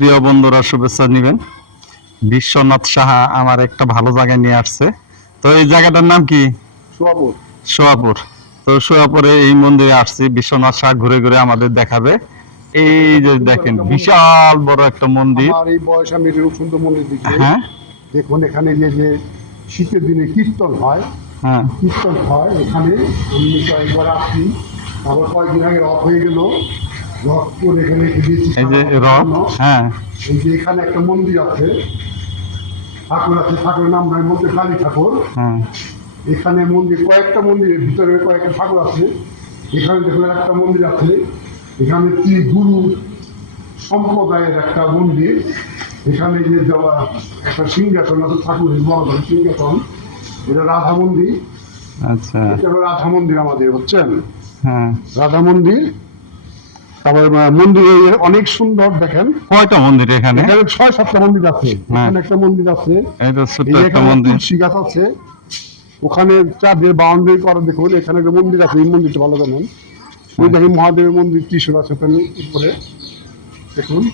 প্রিয় বন্ধুরা শুভেচ্ছা নিবেন। বিশ্বনাথ সাহা আমার একটা ভালো জায়গায় নিয়ে আসছে। তো এই জায়গাটার নাম কি? সোয়াপুর। সোয়াপুর। তো সোয়াপুরে এই মন্দিরে আসছি, বিশ্বনাথ সাহা ঘুরে ঘুরে আমাদের দেখাবে। এই যে দেখেন বিশাল বড় একটা মন্দির। আমার এই বয়স আমি খুব সুন্দর মন্দির দেখি। হ্যাঁ দেখুন এখানে যে শীতের দিনে কীর্তন হয়, হ্যাঁ এখানে আমি কয়েকবার আসছি। আবার কয়েকদিন আগে রথ হয়ে গেল, রথ করে এখানে রেখে দিয়েছি। এই যে রথ, হ্যাঁ এই যে এখানে একটা মন্দির আছে, ঠাকুর আছে, ঠাকুরের নাম নয় মন্দির কালী ঠাকুর। হ্যাঁ এখানে মন্দির কয়েকটা মন্দিরের ভিতরে কয়েকটা ঠাকুর আছে। এখানে দেখুন একটা মন্দির আছে, এখানে গুরু সম্প্রদায়ের একটা মন্দির। এখানে যে দেওয়া একটা সিংহাসন আছে, ঠাকুরের বড় বড় সিংহাসন, এটা রাধা মন্দির। আচ্ছা, এটা হলো রাধা মন্দির আমাদের, বুঝছেন? হ্যাঁ রাধা মন্দির। তারপরে মন্দির অনেক সুন্দর, দেখেন কয়টা মন্দির এখানে? এখানে 6-7টা মন্দির আছে। এখানে একটা মন্দির আছে, এই তো ছোট্ট এই যে একটা এখানে মন্দির। তুলসী গাছ আছে, ওখানে চাঁদের বাউন্ডারি করা। দেখুন এখানে একটা মন্দির আছে, এই মন্দিরটা ভালো জানেন। ওই দেখেন মহাদেবের মন্দির, ত্রিশূল আছে ওখানে উপরে, দেখুন।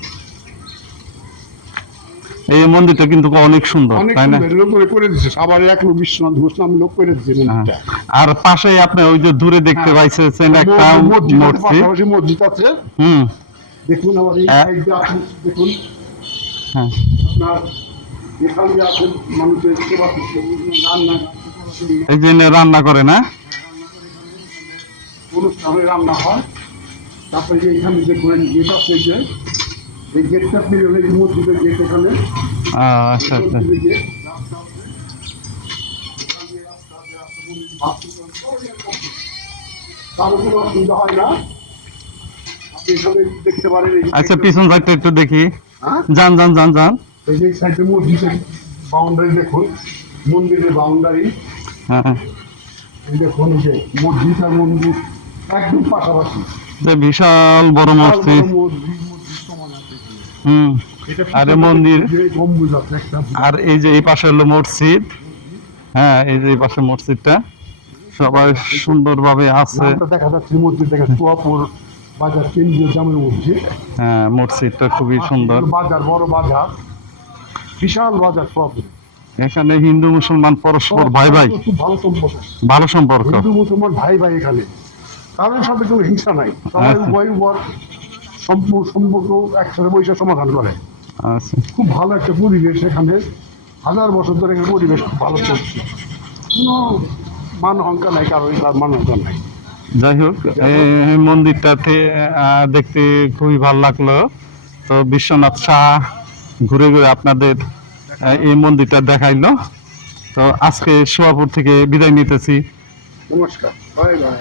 এই মন্দিরটা কিন্তু অনেক সুন্দর, অনেক তাই না? সুন্দর, লোক করে দিচ্ছে। আবার এক লোক বিশ্বনাথ ঘোষ নাম লোক করে দিচ্ছে মন্দিরটা। আর পাশে আপনি ওই যে দূরে দেখতে পাইছেন একটা মসজিদ, মসজিদ। পাশাপাশি মসজিদ আছে। হুম, দেখুন আবার এই সাইডে আপনি দেখুন, হ্যাঁ আপনার এখানে যে আছে মানুষের সেবা করছে, রান্না এই যে রান্না করে না? অনুষ্ঠানে রান্না হয়। তারপরে যে এখানে যে গেট আছে, যে এই গেটটা পেরিয়ে এই মসজিদের গেট, এখানে আচ্ছা আচ্ছা। মসজিদের গেট। তারও কোনো অসুবিধা হয় না, আপনি এখানে দেখতে পারেন। আচ্ছা, পিছন সাইডটা একটু দেখি। হ্যাঁ, যান যান যান যান। এই যে সাইডে মসজিদের বাউন্ডারি দেখুন, মন্দিরের বাউন্ডারি। হ্যাঁ, এই দেখুন এই যে মসজিদ আর মন্দির একদম পাশাপাশি। যে বিশাল বড় মসজিদ। হুম, আরে মন্দির। গম্বুজ আছে একটা। আর এই যে এই পাশে হলো মসজিদ। হ্যাঁ, এই যে এই পাশে মসজিদটা সবাই সুন্দরভাবে আছে। দেখা যাচ্ছে মসজিদ, দেখা সোয়াপুর বাজার কেন্দ্রীয় জামের মসজিদ। হ্যাঁ, মসজিদটা খুবই সুন্দর। বাজার, বড় বাজার, বিশাল বাজার সোয়াপুর। এখানে হিন্দু মুসলমান পরস্পর ভাই ভাই, খুব ভালো সম্পর্ক, ভালো সম্পর্ক। হিন্দু মুসলমান ভাই ভাই এখানে, কারোর সাথে কোনো হিংসা নাই। সবাই উভয় উভয় সম্পর্ক একসাথে বসে সমাধান করে। আচ্ছা, খুব ভালো একটা পরিবেশ এখানে, 1000 বছর ধরে এখানে পরিবেশ খুব ভালো চলছে। কোনো মান অহংকার নাই, কারোর মান অহংকার নাই। যাই হোক, এই মন্দিরটাতে দেখতে খুবই ভালো লাগলো। তো বিশ্বনাথ শাহ ঘুরে ঘুরে আপনাদের এই মন্দিরটা দেখাইলো। তো আজকে সোয়াপুর থেকে বিদায় নিতেছি। নমস্কার, বাই বাই।